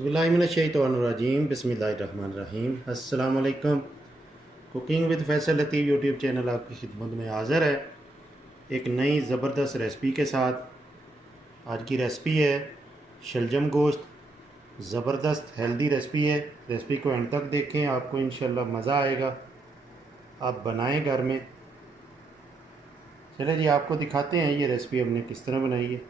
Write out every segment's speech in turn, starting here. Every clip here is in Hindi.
औज़ुबिल्लाहिमिनश्शैतानिर्रजीम बिस्मिल्लाहिर्रहमानिर्रहीम। अस्सलाम वालेकुम। Cooking with Faisal Latif YouTube channel आपकी खिदमत में हाज़िर है एक नई ज़बरदस्त रेसिपी के साथ। आज की रेसिपी है शलजम गोश्त। ज़बरदस्त हेल्दी रेसिपी है। रेसिपी को एंड तक देखें, आपको इंशाल्लाह मज़ा आएगा। आप बनाएं घर में। चलिए जी, आपको दिखाते हैं ये रेसिपी हमने किस तरह बनाई है।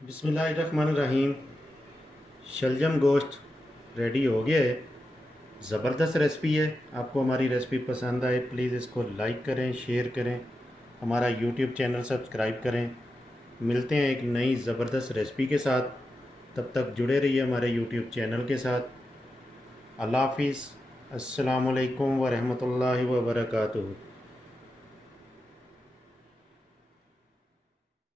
बिस्मिल्लाहिर्रहमानिर्रहीम। शलजम गोश्त रेडी हो गया है। ज़बरदस्त रेसिपी है। आपको हमारी रेसिपी पसंद आए प्लीज़ इसको लाइक करें, शेयर करें, हमारा यूट्यूब चैनल सब्सक्राइब करें। मिलते हैं एक नई ज़बरदस्त रेसिपी के साथ। तब तक जुड़े रहिए हमारे यूट्यूब चैनल के साथ। अल्लाह हाफिज़। अस्सलामु अलैकुम व रहमतुल्लाहि व बरकातुहू।